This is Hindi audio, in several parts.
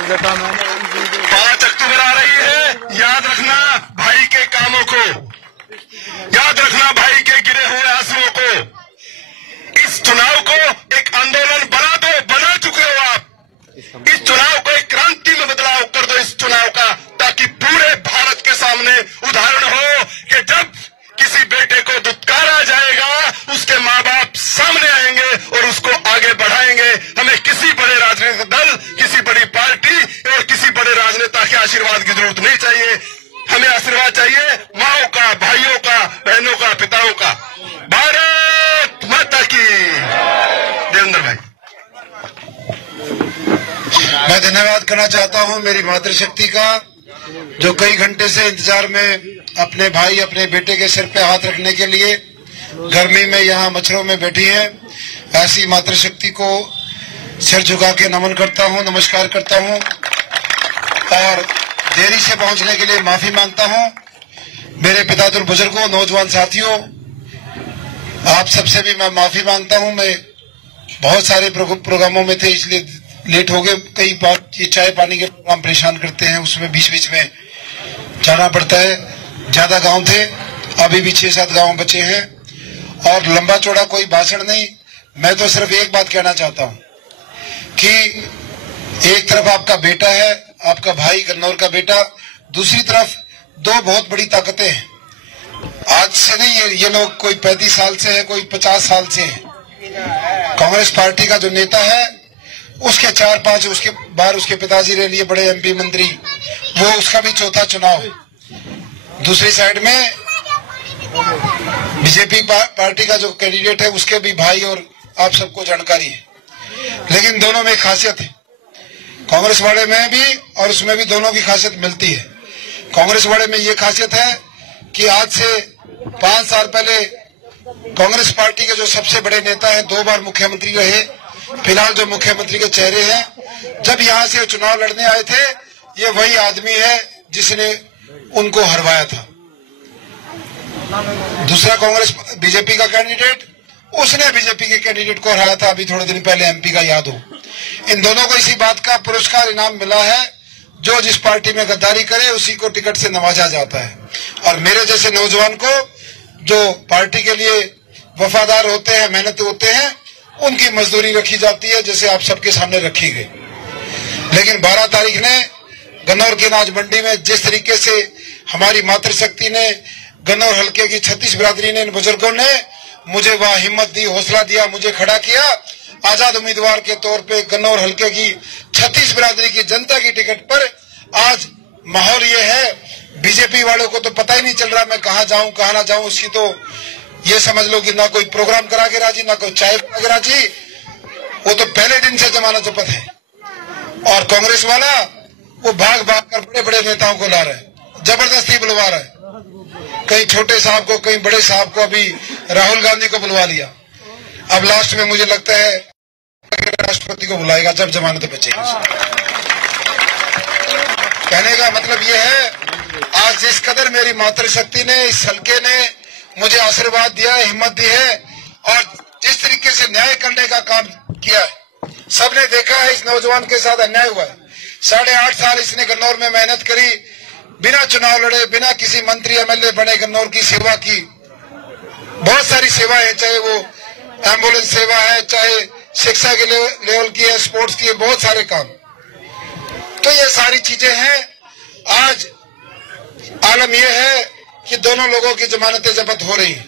5 अक्टूबर आ रही है, याद रखना भाई के कामों को, याद रखना भाई के गिरे हुए आंसुओं को। इस चुनाव को एक आंदोलन बना दो, बना चुके हो आप। इस चुनाव को एक क्रांति में बदलाव कर दो इस चुनाव का, ताकि पूरे भारत के सामने उदाहरण हो कि जब किसी बेटे को दुत्कारा जाएगा उसके माँ बाप सामने आएंगे और उसको आगे बढ़ाएंगे। हमें किसी बड़े राजनीतिक दल, किसी बड़ी पार्टी और किसी बड़े राजनेता के आशीर्वाद की जरूरत नहीं चाहिए। हमें आशीर्वाद चाहिए माओ का, भाइयों का, बहनों का, पिताओं का। भारत माता की। देवेंद्र भाई, मैं धन्यवाद करना चाहता हूं मेरी मातृशक्ति का, जो कई घंटे से इंतजार में अपने भाई, अपने बेटे के सिर पे हाथ रखने के लिए गर्मी में यहाँ मच्छरों में बैठी है। ऐसी मातृशक्ति को सिर झुका के नमन करता हूँ, नमस्कार करता हूँ और देरी से पहुंचने के लिए माफी मांगता हूँ। मेरे पितातुल बुजुर्गों, नौजवान साथियों, आप सबसे भी मैं माफी मांगता हूँ। मैं बहुत सारे प्रोग्रामों में थे, इसलिए लेट हो गए। कई बार ये चाय पानी के प्रोग्राम परेशान करते हैं, उसमें बीच बीच में जाना पड़ता है। ज्यादा गांव थे, अभी भी 6-7 गांव बचे हैं और लंबा चौड़ा कोई भाषण नहीं। मैं तो सिर्फ एक बात कहना चाहता हूं कि एक तरफ आपका बेटा है, आपका भाई गन्नौर का बेटा, दूसरी तरफ 2 बहुत बड़ी ताकतें हैं। आज से नहीं, ये लोग कोई 35 साल से है, कोई 50 साल से है। कांग्रेस पार्टी का जो नेता है उसके 4-5 उसके बार उसके पिताजी रह लिए बड़े MP मंत्री, वो उसका भी चौथा चुनाव। दूसरी साइड में बीजेपी पार्टी का जो कैंडिडेट है उसके भी भाई, और आप सबको जानकारी है। लेकिन दोनों में खासियत है, कांग्रेस वाले में भी और उसमें भी दोनों की खासियत मिलती है। कांग्रेस वाले में ये खासियत है कि आज से 5 साल पहले कांग्रेस पार्टी के जो सबसे बड़े नेता हैं, 2 बार मुख्यमंत्री रहे, फिलहाल जो मुख्यमंत्री के चेहरे हैं, जब यहाँ से चुनाव लड़ने आए थे, ये वही आदमी है जिसने उनको हरवाया था। दूसरा कांग्रेस बीजेपी का कैंडिडेट, उसने बीजेपी के कैंडिडेट को हराया था अभी थोड़े दिन पहले, MP का याद हो। इन दोनों को इसी बात का पुरस्कार इनाम मिला है, जो जिस पार्टी में गद्दारी करे उसी को टिकट से नवाजा जाता है। और मेरे जैसे नौजवान को जो पार्टी के लिए वफादार होते हैं, मेहनत होते हैं, उनकी मजदूरी रखी जाती है, जैसे आप सबके सामने रखी गई। लेकिन 12 तारीख ने गन्नौर की अनाज मंडी में जिस तरीके से हमारी मातृशक्ति ने, गन्नौर हल्के की 36 बिरादरी ने, इन बुजुर्गों ने मुझे वह हिम्मत दी, हौसला दिया, मुझे खड़ा किया। आजाद उम्मीदवार के तौर पे गन्नौर हल्के की 36 बिरादरी की जनता की टिकट पर आज माहौल ये है, बीजेपी वालों को तो पता ही नहीं चल रहा मैं कहाँ जाऊं कहाँ ना जाऊं। उसकी तो ये समझ लो कि ना कोई प्रोग्राम करा के राजी, ना कोई चाय करा के राजी, वो तो पहले दिन से जमाना जपत है। और कांग्रेस वाला वो भाग भाग कर बड़े बड़े नेताओं को ला रहा है, जबरदस्ती बुलवा रहा है। कहीं छोटे साहब को, कहीं बड़े साहब को, अभी राहुल गांधी को बुलवा लिया। अब लास्ट में मुझे लगता है राष्ट्रपति को बुलाएगा जब जमानत बचेगी। कहने का मतलब ये है, आज जिस कदर मेरी मातृशक्ति ने, इस हल्के ने मुझे आशीर्वाद दिया है, हिम्मत दी है और जिस तरीके से न्याय करने का काम किया है, सबने देखा है इस नौजवान के साथ अन्याय हुआ है। 8.5 साल इसने गन्नौर में मेहनत करी, बिना चुनाव लड़े, बिना किसी मंत्री MLA बने गन्नौर की सेवा की। बहुत सारी सेवाएं हैं, चाहे वो एम्बुलेंस सेवा है, चाहे शिक्षा के लेवल की है, स्पोर्ट्स की है, बहुत सारे काम। तो ये सारी चीजें हैं। आज आलम यह है कि दोनों लोगों की जमानतें जब्त हो रही हैं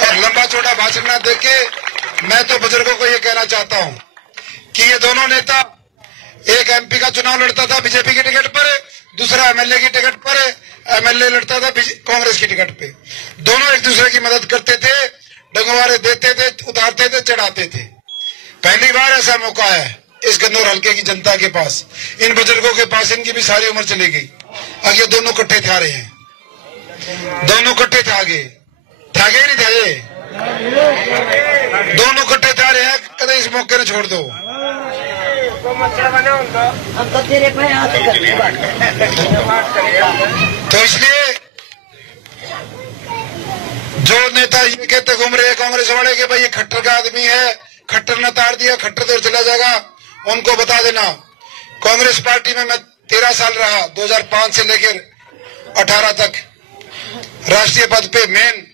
और लंबा चौड़ा भाषण न देके मैं तो बुजुर्गों को ये कहना चाहता हूं कि ये दोनों नेता, एक MP का चुनाव लड़ता था बीजेपी की टिकट पर, दूसरा MLA की टिकट पर, MLA लड़ता था कांग्रेस की टिकट पे। दोनों एक दूसरे की मदद करते थे, डंगवारे देते थे, उतारते थे, चढ़ाते थे। पहली बार ऐसा मौका आया है इस गन्नौर हल्के की जनता के पास, इन बुजुर्गों के पास। इनकी भी सारी उम्र चली गई। अब ये दोनों इकट्ठे थे आ रहे हैं, दोनों इकट्ठे थे आगे, थे आगे नहीं थे, दोनों इकट्ठे थे आ रहे हैं। कदे इस मौके ने छोड़ दो। तो इसलिए जो नेता ये कहते घूम रहे हैं कांग्रेस वाले के भाई ये खट्टर का आदमी है, खट्टर ने तार दिया, खट्टर तो चला जाएगा, उनको बता देना, कांग्रेस पार्टी में मैं 13 साल रहा, 2005 से लेकर 18 तक राष्ट्रीय पद पे, मेन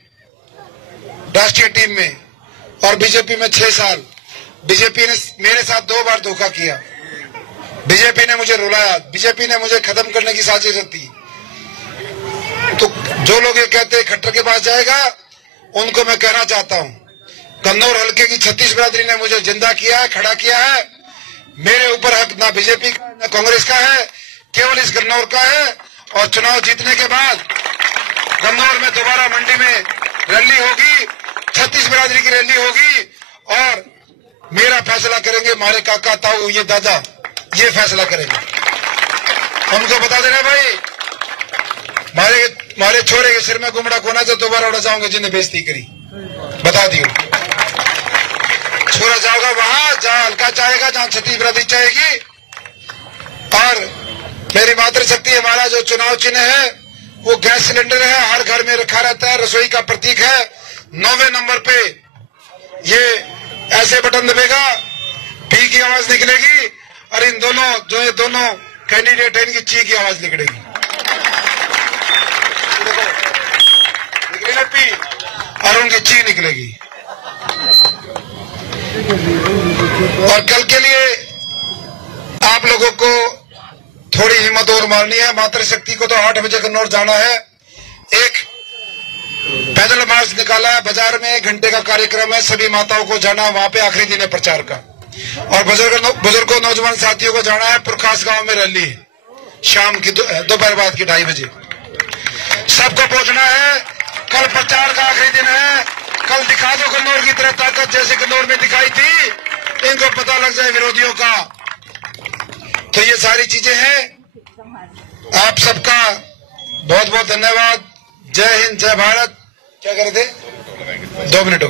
राष्ट्रीय टीम में, और बीजेपी में 6 साल। बीजेपी ने मेरे साथ 2 बार धोखा किया, बीजेपी ने मुझे रुलाया, बीजेपी ने मुझे खत्म करने की साजिश की। तो जो लोग ये कहते हैं खट्टर के पास जाएगा, उनको मैं कहना चाहता हूं, कन्नौर हल्के की 36 बिरादरी ने मुझे जिंदा किया है, खड़ा किया है। मेरे ऊपर हक ना बीजेपी का ना कांग्रेस का है, केवल इस कन्नौर का है। और चुनाव जीतने के बाद कन्नौर में दोबारा मंडी में रैली होगी, 36 बिरादरी की रैली होगी, और मेरा फैसला करेंगे हमारे काका, ताऊ, ये दादा, ये फैसला करेंगे। उनको बता देना भाई, मारे छोरे के सिर में गुमड़ा कोना से दोबारा उड़ा जाऊंगा जिन्हें बेइज्जती करी, बता दियो। छोरा जाओगा वहां जहां हल्का चाहेगा, जहां 36 बिरादरी चाहेगी। और मेरी मातृशक्ति, हमारा जो चुनाव चिन्ह है वो गैस सिलेंडर है, हर घर में रखा रहता है, रसोई का प्रतीक है। 9वें नंबर पे ये ऐसे बटन दबेगा, पी की आवाज निकलेगी, और इन दोनों जो ये दोनों कैंडिडेट है, इनकी ची की आवाज निकलेगी, निकलेगा पी और उनकी ची निकलेगी। और कल के लिए आप लोगों को थोड़ी हिम्मत और मारनी है। मातृशक्ति को तो 8 बजे कन्नौर जाना है। एक पैदल मार्च निकाला है, बाजार में 1 घंटे का कार्यक्रम है, सभी माताओं को जाना है वहां पे, आखिरी दिन है प्रचार का। और बुजुर्गों नौजवान साथियों को जाना है, पुरखास गांव में रैली है शाम की दोपहर बाद की 2:30 बजे। सबको पहुंचना है, कल प्रचार का आखिरी दिन है। कल दिखा दो कन्नौर की तरह ताकत, जैसे कन्नौर में दिखाई थी, इनको पता लग जाए विरोधियों का। तो ये सारी चीजें हैं। आप सबका बहुत बहुत धन्यवाद। जय हिंद, जय भारत। क्या कर रहे थे? 2 मिनट हो।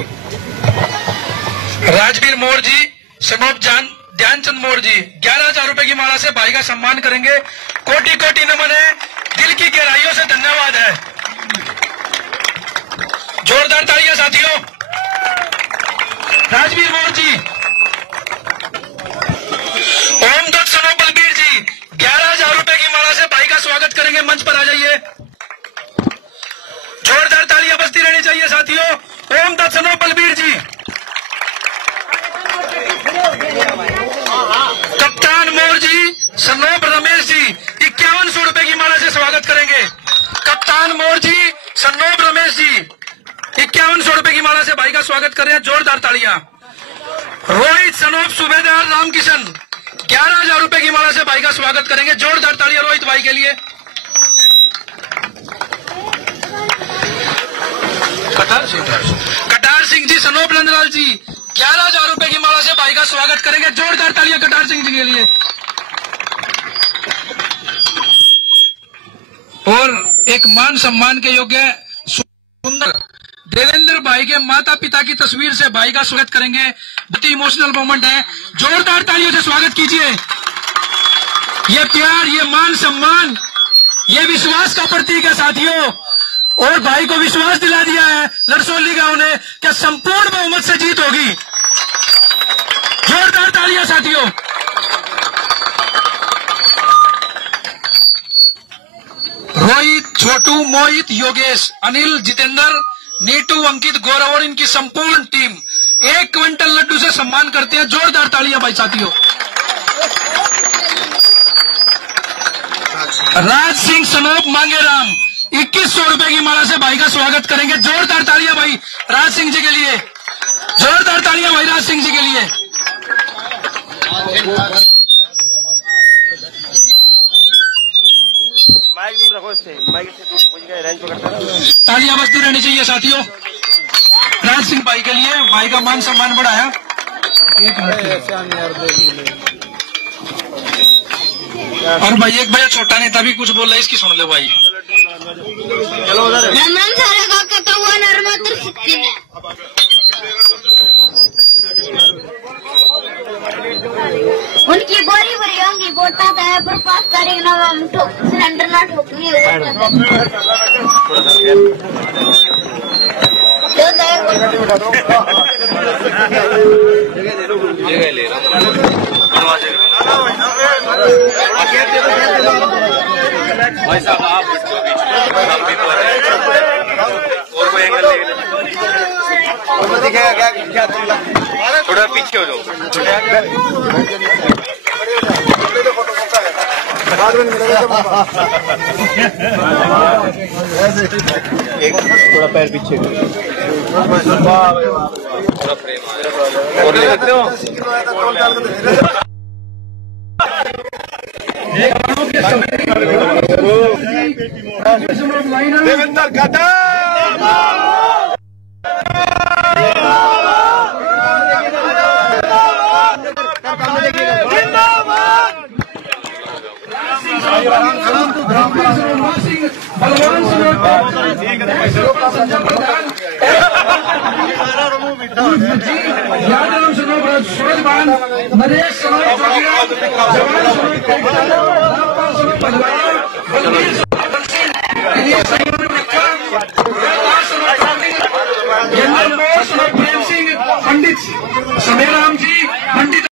राजवीर मोर जी, सनोप ध्यानचंद मोर जी 11,000 रुपए की माला से भाई का सम्मान करेंगे। कोटि कोटि नमन है, दिल की गहराइयों से धन्यवाद है। जोरदार तालियां साथियों। राजवीर मोर जी, ओम दत्त सनोप बलबीर जी 11,000 रुपए की माला से भाई का स्वागत करेंगे। मंच पर आ जाइए, जोरदार तालियां बजती रहनी चाहिए साथियों। ओम दत्त सनोप बलबीर जी। कप्तान मोर जी, सनोप रमेश जी 5100 रुपए की माला से स्वागत करेंगे। कप्तान मोर जी, सनोप रमेश जी 5100 रुपए की माला से भाई का स्वागत कर रहे हैं। जोरदार तालियां। रोहित सनोप सूबेदार रामकिशन 11,000 रुपए की माला से भाई का स्वागत करेंगे। जोरदार तालियां रोहित भाई के लिए। कटार सिंह जी, सनोप नंदलाल जी 11,000 रुपए की माला से भाई का स्वागत करेंगे। जोरदार तालियां कटार सिंह जी के लिए। और एक मान सम्मान के योग्य सुंदर देवेंद्र भाई के माता पिता की तस्वीर से भाई का स्वागत करेंगे। बहुत ही इमोशनल मोमेंट है, जोरदार तालियों से स्वागत कीजिए। ये प्यार, ये मान सम्मान, ये विश्वास का प्रतीक है साथियों। और भाई को विश्वास दिला दिया है लरसोली गांव ने कि संपूर्ण बहुमत से जीत होगी। जोरदार तालियां साथियों। रोहित, छोटू, मोहित, योगेश, अनिल, जितेंद्र, नीटू, अंकित, गौरव और इनकी संपूर्ण टीम 1 क्विंटल लड्डू से सम्मान करते हैं। जोरदार तालियां भाई साथियों। राज सिंह सनोप मांगेराम 2100 रुपए की माला से भाई का स्वागत करेंगे। जोरदार तालियां भाई राज सिंह जी के लिए। जोरदार तालियां भाई राज सिंह जी के लिए। माइक दूर रखो, इससे माइक से दूर रखो, रेंज पकड़ता है। तालियां बजती रहनी चाहिए साथियों। राज सिंह भाई के लिए भाई का मान सम्मान बढ़ाया। 1 मिनट। और भाई एक भैया छोटा नेता भी कुछ बोल रहा है, इसकी सुन लो भाई। चलो उधर सारे का कटा हुआ नर्मदा शक्ति में उनकी बोरी भरी होंगी, बोटा है पर 5 तारीख ना हम सिलेंडर ना ठोकनी जगह ले लो। भाई साहब आप और कोई एंगल दिखेगा क्या? थोड़ा पीछे हो जाओ। थोड़ा पैर पीछे थोड़ा प्रेम और ले सकते हो। देवेंद्र गद्दा सूरजबान नरेश प्रेम सिंह पंडित समेराम जी पंडित